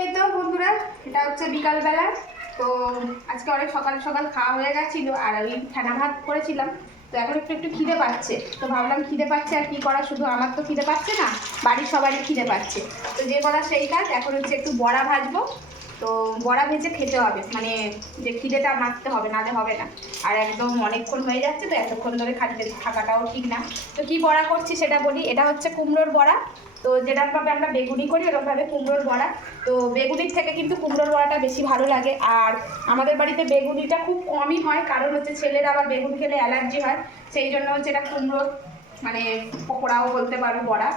এই তো বন্ধুরা, এটা হচ্ছে বিকালবেলা। তো আজকে অনেক সকাল সকাল খাওয়া হয়ে গেছিলো আর ওই ঠান্ডা ভাত করেছিলাম। তো এখন একটু একটু খিদে পাচ্ছে, তো ভাবলাম খিদে পাচ্ছে আর কি করা, শুধু আমার তো খিদে পাচ্ছে না, বাড়ির সবারই খিদে পাচ্ছে। তো যে করা সেই কাজ। এখন হচ্ছে একটু বড়া ভাজবো। তো বড়া ভেজে খেতে হবে, মানে যে খিদেটা মারতে হবে, নালে হবে না। আর একদম অনেকক্ষণ হয়ে যাচ্ছে, তো এতক্ষণ ধরে খালিতে থাকাটাও ঠিক না। তো কি বড়া করছি সেটা বলি। এটা হচ্ছে কুমড়োর বড়া। তো যেরকমভাবে আমরা বেগুনি করি ওরকমভাবে কুমড়োর বড়া। তো বেগুনির থেকে কিন্তু কুমড়োর বড়াটা বেশি ভালো লাগে। আর আমাদের বাড়িতে বেগুনিটা খুব কমই হয়, কারণ হচ্ছে ছেলের আবার বেগুন খেলে অ্যালার্জি হয়। সেই জন্য হচ্ছে এটা কুমড়োর মানে পকোড়াও বলতে পারো, বড়া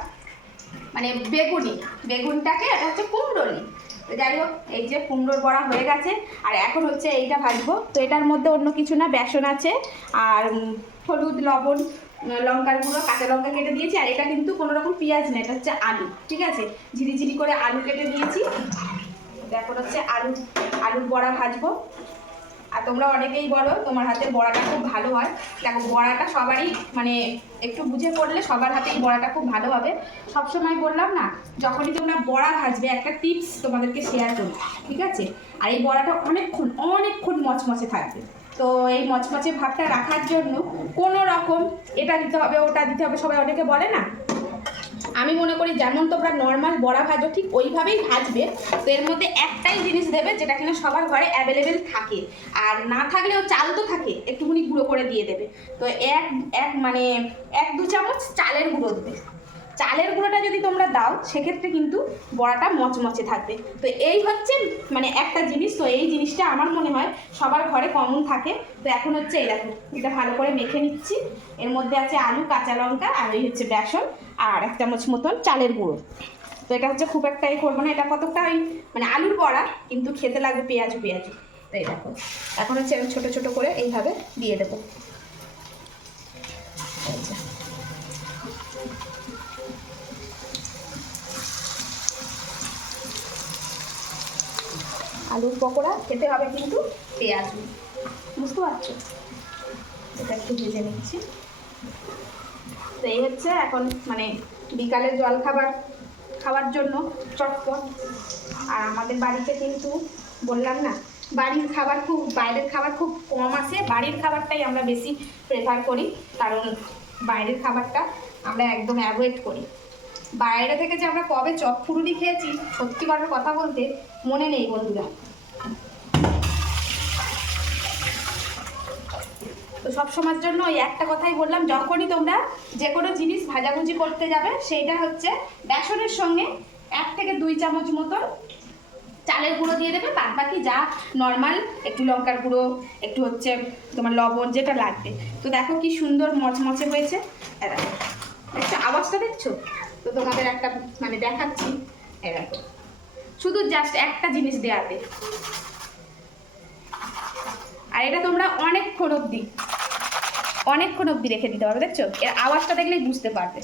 মানে বেগুনটাকে এটা হচ্ছে কুমড়োলি। তো যাই হোক, এই যে কুমড়োর বড়া হয়ে গেছে। আর এখন হচ্ছে এইটা ভাজবো। তো এটার মধ্যে অন্য কিছু না, বেসন আছে আর হলুদ, লবণ, লঙ্কার গুঁড়ো, কাঁচা লঙ্কা কেটে দিয়েছি। আর এটা কিন্তু কোনো রকম পেঁয়াজ না, এটা হচ্ছে আলু। ঠিক আছে, ঝিরি করে আলু কেটে দিয়েছি। এখন হচ্ছে আলুর বড়া ভাজবো। আর তোমরা অনেকেই বলো তোমার হাতে বড়াটা খুব ভালো হয়। দেখো, বড়াটা সবারই মানে একটু বুঝে করলে সবার হাতেই বড়াটা খুব ভালো হবে। সবসময় বললাম না, যখনই তোমরা বড়া ভাজবে একটা টিপস তোমাদেরকে শেয়ার করি, ঠিক আছে? আর এই বড়াটা অনেকক্ষণ মচমচে থাকবে। তো এই মচমচে ভাবটা রাখার জন্য কোনো রকম এটা দিতে হবে ওটা দিতে হবে, সবাই অনেকে বলে না। আমি মনে করি যেমন তোমরা নর্মাল বড়া ভাজো ঠিক ওইভাবেই ভাজবে। তো এর মধ্যে একটাই জিনিস দেবে যেটা কিনা সবার ঘরে অ্যাভেলেবেল থাকে, আর না থাকলেও চাল তো থাকে, একটুখানি গুঁড়ো করে দিয়ে দেবে। তো মানে 1-2 চামচ চালের গুঁড়ো দেবে। চালের গুঁড়োটা যদি তোমরা দাও সেক্ষেত্রে কিন্তু বড়াটা মচমচে থাকবে। তো এই হচ্ছে মানে একটা জিনিস। তো এই জিনিসটা আমার মনে হয় সবার ঘরে কমন থাকে। তো এখন হচ্ছে এই দেখো, এটা ভালো করে মেখে নিচ্ছি। এর মধ্যে আছে আলু, কাঁচা লঙ্কা আর এই হচ্ছে বেসন আর 1 চামচ মতন চালের গুঁড়ো। তো এটা হচ্ছে খুব একটা করবো না, এটা কতটা ওই মানে আলুর বড়া, কিন্তু খেতে লাগবে পেঁয়াজু। তো এই দেখো, এখন হচ্ছে ছোটো ছোটো করে এইভাবে দিয়ে দেবো। আলুর পকোড়া খেতে হবে কিন্তু পেঁয়াজ, বুঝতে পারছো? এটা একটু ভেজে নিচ্ছি। তো এই হচ্ছে এখন মানে বিকালের জল খাওয়ার জন্য চটপট। আর আমাদের বাড়িতে কিন্তু বললাম না, বাড়ির খাবার খুব, বাইরের খাবার খুব কম আসে। বাড়ির খাবারটাই আমরা বেশি প্রেফার করি, কারণ বাইরের খাবারটা আমরা একদম অ্যাভয়েড করি। বাইরে থেকে যে আমরা কবে চপ ফুরুলি খেয়েছি, সত্যি করার কথা বলতে মনে নেই বন্ধুরা। তো সবসময়ের জন্য ওই একটা কথাই বললাম, যখনই তোমরা যে কোনো জিনিস ভাজাভুজি করতে যাবে সেইটা হচ্ছে বেসনের সঙ্গে 1 থেকে 2 চামচ মতো চালের গুঁড়ো দিয়ে দেবে। বাদ বাকি যা নর্মাল, একটু লঙ্কার গুঁড়ো, একটু হচ্ছে তোমার লবণ, যেটা লাগবে। তো দেখো কি সুন্দর মচমচে হয়েছে। দেখছো আওয়াজটা, দেখছো? তো তোমাদের একটা মানে দেখাচ্ছি। দেখো, শুধু জাস্ট একটা জিনিস দেওয়াতে। আর এটা তোমরা অনেকক্ষণ অবধি রেখে দিতে পারবে। দেখছো, এর আওয়াজটা দেখলেই বুঝতে পারবে।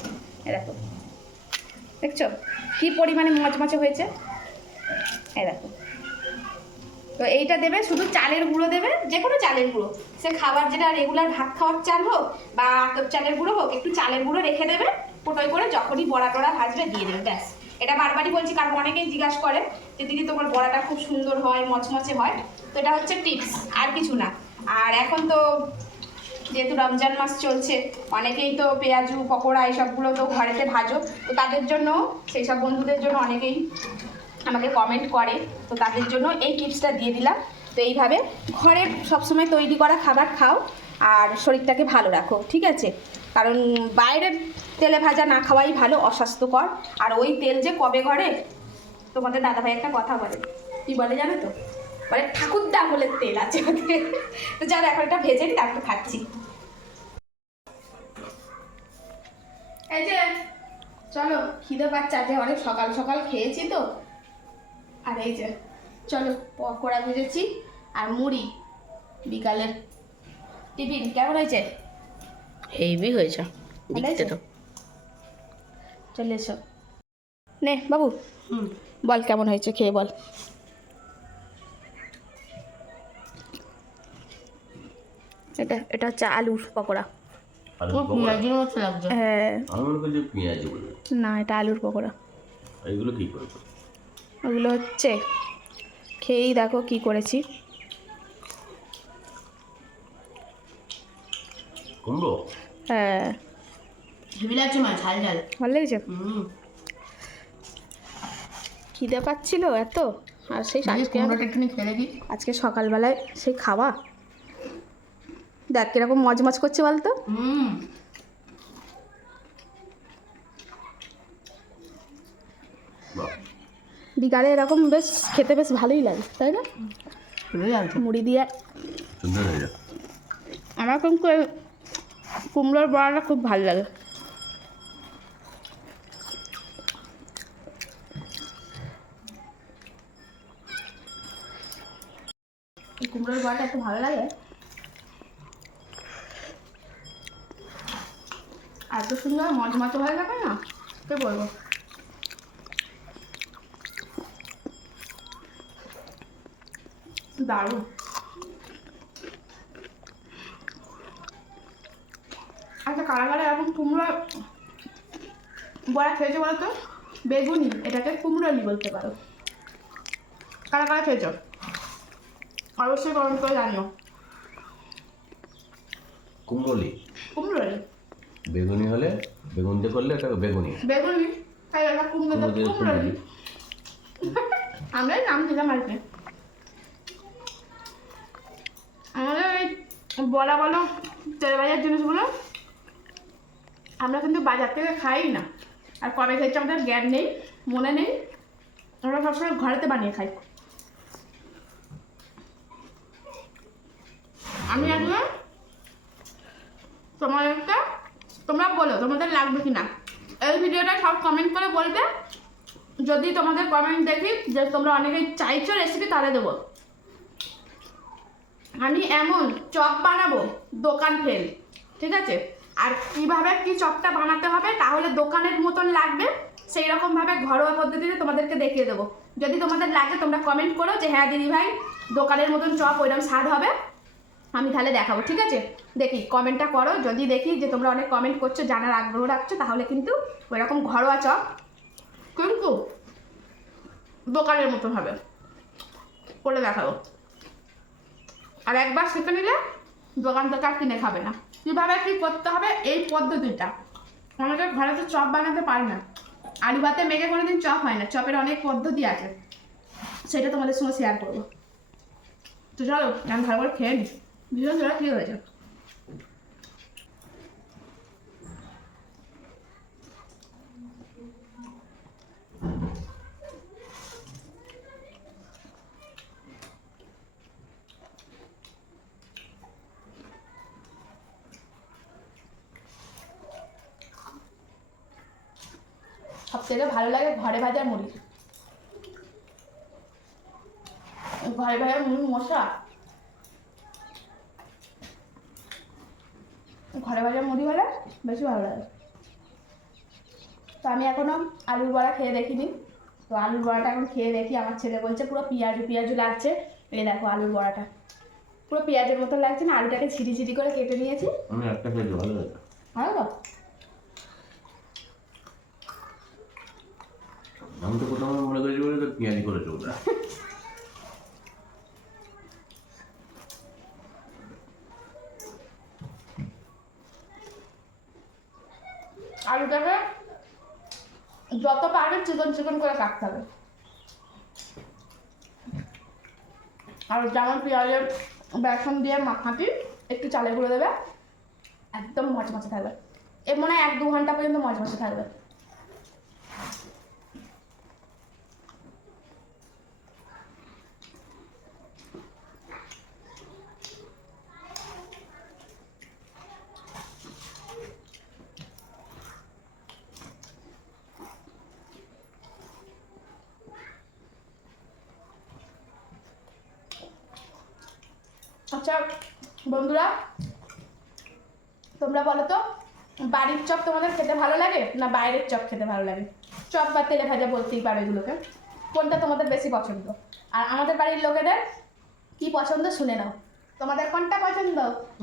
দেখো, দেখছো কি পরিমাণে মচমচে হয়েছে। দেখো, তো এইটা দেবে, শুধু চালের গুঁড়ো দেবে, যে কোনো চালের গুঁড়ো, সে খাবার যেটা রেগুলার ভাত খাওয়ার চাল হোক বা আতপ চালের গুঁড়ো হোক, একটু চালের গুঁড়ো রেখে দেবে ফোটোয় করে, যখনই বড়া টড়া ভাজবে দিয়ে দেবে, ব্যাস। এটা বারবারই বলছি, কারণ অনেকেই জিজ্ঞাসা করে যে দিদি তোমার বড়াটা খুব সুন্দর হয়, মচমচে হয়। তো এটা হচ্ছে টিপস, আর কিছু না। আর এখন তো যেহেতু রমজান মাস চলছে, অনেকেই তো পেঁয়াজু পকোড়া এইসবগুলো তো ঘরেতে ভাজো। তো তাদের জন্য, সেই সব বন্ধুদের জন্য অনেকেই আমাকে কমেন্ট করে, তো তাদের জন্য এই টিপসটা দিয়ে দিলাম। তো এইভাবে ঘরে সবসময় তৈরি করা খাবার খাও আর শরীরটাকে ভালো রাখো, ঠিক আছে? কারণ বাইরের তেলে ভাজা না খাওয়াই ভালো, অস্বাস্থ্যকর। আর ওই তেল যে কবে ঘরে, তোমাদের দাদাভাই একটা কথা বলে, কি বলে জানো তো? বলে ঠাকুরদা বলে তেল আছে ওদের। তো যারা এখন এটা ভেজে নি, তারপর খাচ্ছি। এই যে চলো, খিদে পাচ্ছে, আজকে অনেক সকাল সকাল খেয়েছি তো। আর এই যে চলো, পকোড়া ভেজেছি আর মুড়ি, বিকালের টিফিন। কেমন হয়েছে? হেভি হয়েছে দেখতে তো। চলে এসো, নে বাবু, বল কেমন হয়েছে, খেয়ে বল। এটা হচ্ছে আলুর পকোড়া। পেঁয়াজির মতো লাগছে। হ্যাঁ, আমি মনে করছি পেঁয়াজি বলে। না, এটা আলুর পকোড়া। এইগুলো কি করবে? ওগুলো হচ্ছে খেয়েই দেখো কি করেছি। কুমড়ো হ্যাঁ, হেভি লাগছে মা, ঝাল ঝাল। ভালো লেগেছে। হুম। খিদে পাচ্ছিল এত, আর সেই দেখি আজকে কুমড়োটা একটুখানি খেয়ে দেখি। আজকে সকালবেলায় সেই খাওয়া দেখ কিরকম মজমজ করছে বলতো। হুম। বাহ, বিকালে এরকম বেশ খেতে বেশ ভালোই লাগে, তাই না? হেভি লাগছে। মুড়ি দিয়ে। সুন্দর হয়ে যায়। আমার কিন্তু এই কুমড়োর বড়াটা খুব ভালো লাগে। এই কুমড়োর বড়াটা এত ভালো লাগে, এত সুন্দর মজমতো হয়ে যাবে না, কি বলবো। দারুণ। আচ্ছা, কারা কারা এরকম কুমড়ো বড়া খেয়েছো বলতো? বেগুনি, এটাকে কুমড়োলি বলতে পারো। কারা কারা খেয়েছো অবশ্যই কমেন্ট করে জানিও। কুমড়োলি কুমড়োলি, বেগুনি হলে বেগুন দিয়ে করলে এটা বেগুনি। বেগুনি, তাই এটা কুমড়ো কুমড়ো দিয়ে কুমড়োলি। আমরাই নাম দিলাম আর কি। আমাদের এই বড়া বলো, তেল ভাজার জিনিসগুলো আমরা কিন্তু বাজার থেকে খাই না। আর কবে খেয়েছি আমাদের জ্ঞান নেই, মনে নেই। আমরা সবসময় ঘরেতে বানিয়ে খাই। আমি আজকে তোমাদেরকে, তোমরা বলো তোমাদের লাগবে কি না। এই ভিডিওটা সব কমেন্ট করে বলবে। যদি তোমাদের কমেন্ট দেখি যে তোমরা অনেকেই চাইছো রেসিপি, তাহলে দেবো। আমি এমন চপ বানাবো দোকান ফেল, ঠিক আছে? আর কিভাবে কি চপটা বানাতে হবে তাহলে দোকানের মতন লাগবে, সেই রকমভাবে ঘরোয়া পদ্ধতিতে তোমাদেরকে দেখিয়ে দেবো। যদি তোমাদের লাগে তোমরা কমেন্ট করো যে হ্যাঁ দিদি ভাই দোকানের মতন চপ ওইরকম স্বাদ হবে, আমি তাহলে দেখাবো, ঠিক আছে? দেখি কমেন্টটা করো, যদি দেখি যে তোমরা অনেক কমেন্ট করছো, জানার আগ্রহ রাখছো, তাহলে কিন্তু ওইরকম ঘরোয়া চপ কিন্তু দোকানের মতন হবে, করে দেখাবো। আর একবার শিখে নিলে দোকান থেকে আর কিনে খাবে না। কীভাবে কী করতে হবে এই পদ্ধতিটা, আমাদের ঘরে তো চপ বানাতে পারে না, আলু ভাতে মেখে কোনোদিন চপ হয় না, চপের অনেক পদ্ধতি আছে, সেটা তোমাদের সঙ্গে শেয়ার করবো। তো চলো আমি ভালো করে খেয়ে নিই, ভীষণ জোড়া কী হয়েছে। সব থেকে ভালো লাগে ঘরে ভাজা মুড়ি, ঘরে ভাজা মুড়ি মশলা, ঘরে ভাজা মুড়ি হলে বেশি ভালো লাগে। তো আমি এখনো আলুর বড়া খেয়ে দেখিনি, তো আলুর বড়াটা এখন খেয়ে দেখি। আমার ছেলে বলছে পুরো পেঁয়াজু পেঁয়াজু লাগছে। এই দেখো আলুর বড়াটা পুরো পেঁয়াজের মতো লাগছে না, আলুটাকে ছিটি ছিটি করে কেটে নিয়েছি। আমি একটা খেয়েছি, ভালো লাগে। ভালো তো? আমি তো প্রথমে মনে করেছি বলে তো পেঁয়াজি করেছে ওটা। আলুটাকে যত পারবে চিকন চিকন করে কাটতে হবে। আর যেমন পেঁয়াজের বেসন দিয়ে মাখাটি একটু চালে গুঁড়ো দেবে, একদম মচমচে থাকবে। এর মনে হয় 1-2 ঘন্টা পর্যন্ত মচমচে থাকবে। আচ্ছা বন্ধুরা, তোমরা বলো তো বাড়ির চপ তোমাদের খেতে ভালো লাগে না বাইরের চপ খেতে ভালো লাগে? চপ বা তেলে ভাজা বলতেই পারো এগুলোকে, কোনটা তোমাদের বেশি পছন্দ? আর আমাদের বাড়ির লোকেদের কি পছন্দ শুনে নাও। তোমাদের কোনটা পছন্দ,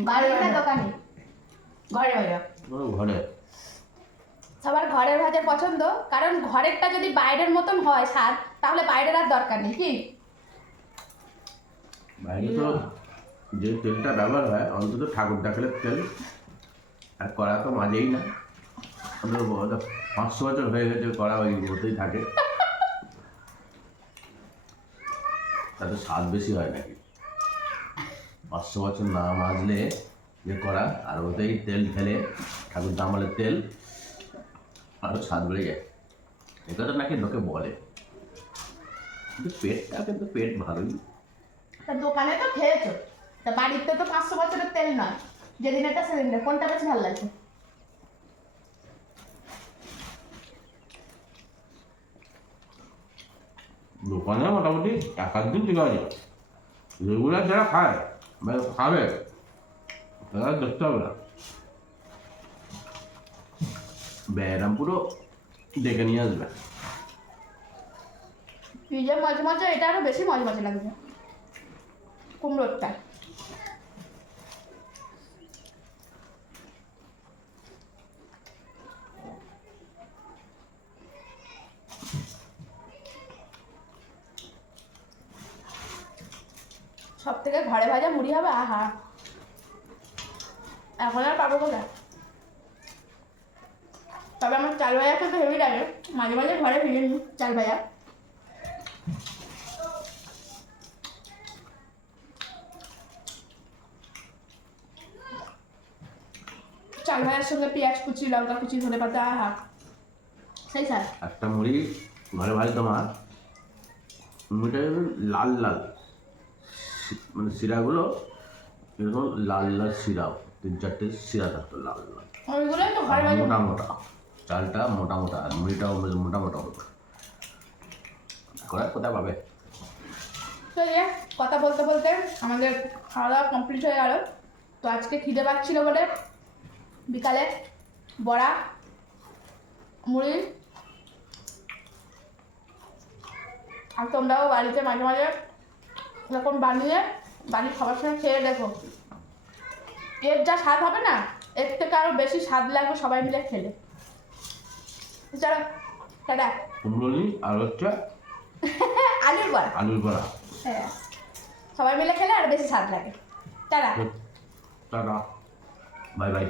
বাড়ির না দোকানে? ঘরে ভাজা। ঘরে সবার ঘরের ভাজা পছন্দ, কারণ ঘরেরটা যদি বাইরের মতন হয় স্বাদ, তাহলে বাইরের আর দরকার নেই কি? বাইরে তো যে তেলটা ব্যবহার হয় অন্তত ঠাকুর ডাকের তেল, আর কড়া তো মাজেই না। আমাদের 500 বছর হয়ে গেছে কড়া ওই মতোই থাকে। তাতে স্বাদ বেশি হয় নাকি? 500 বছর না মাজলে যে কড়া, আর ওতেই তেল ঢেলে ঠাকুর দামালের তেল, আরও স্বাদ বেড়ে যায়। এটা তো নাকি লোকে বলে, কিন্তু পেট ভালোই। তা দোকানে তো খেয়েছো, তা বাড়িতে তো 500 বছরের তেল নয়, যেদিন এটা সেদিন এটা, কোনটা বেশি ভালো লাগছে? দোকানে মোটামুটি 1-8 দিন ঠিক আছে, রেগুলার যারা খায় বা খাবে তারা দেখতে হবে না। ব্যারামপুরও ডেকে নিয়ে আসবে। নিজের মাঝে মাঝে এটা আরো বেশি মাঝে মাঝে লাগবে কুমড়োরটা। সব থেকে ঘরে ভাজা মুড়ি হবে, আহা এখন আর পাবো কোথায়। তবে আমার চাল ভাজা খেতে হেভি লাগে, মাঝে মাঝে ঘরে ভেজে নিই চাল ভাজা। চাল ভাজার সঙ্গে পেঁয়াজ কুচি, লঙ্কা কুচি, ধনে পাতা, আহা সেই স্যার। একটা মুড়ি ঘরে ভাজি তোমার, মুড়িটা যেন লাল লাল, মানে শিরাগুলো এরকম লাল লাল শিরাও, 3-4টে শিরা থাকতো লাল লাল, ওইগুলোই তো ঘরে ভাজা। মোটা মোটা চালটা, মোটা মোটা, আর মুড়িটাও বেশ মোটা মোটা হতো। কোথায় পাবে? তো ইয়ে, কথা বলতে বলতে আমাদের খাওয়া দাওয়া কমপ্লিট হয়ে গেল। তো আজকে খিদে পাচ্ছিল বলে বিকালে বড়া, মুড়ি, আর তোমরাও বাড়িতে মাঝে মাঝে এরকম বানিয়ে বাড়ির সবার সঙ্গে খেয়ে দেখো, এর যা স্বাদ হবে না, এর থেকে আরও বেশি স্বাদ লাগবে সবাই মিলে খেলে। চলো টাটা। কুমড়োলি আর হচ্ছে আলুর বড়া, আলুর বড়া। হ্যাঁ, সবাই মিলে খেলে আর বেশি স্বাদ লাগে। টাটা। Tata, bye bye.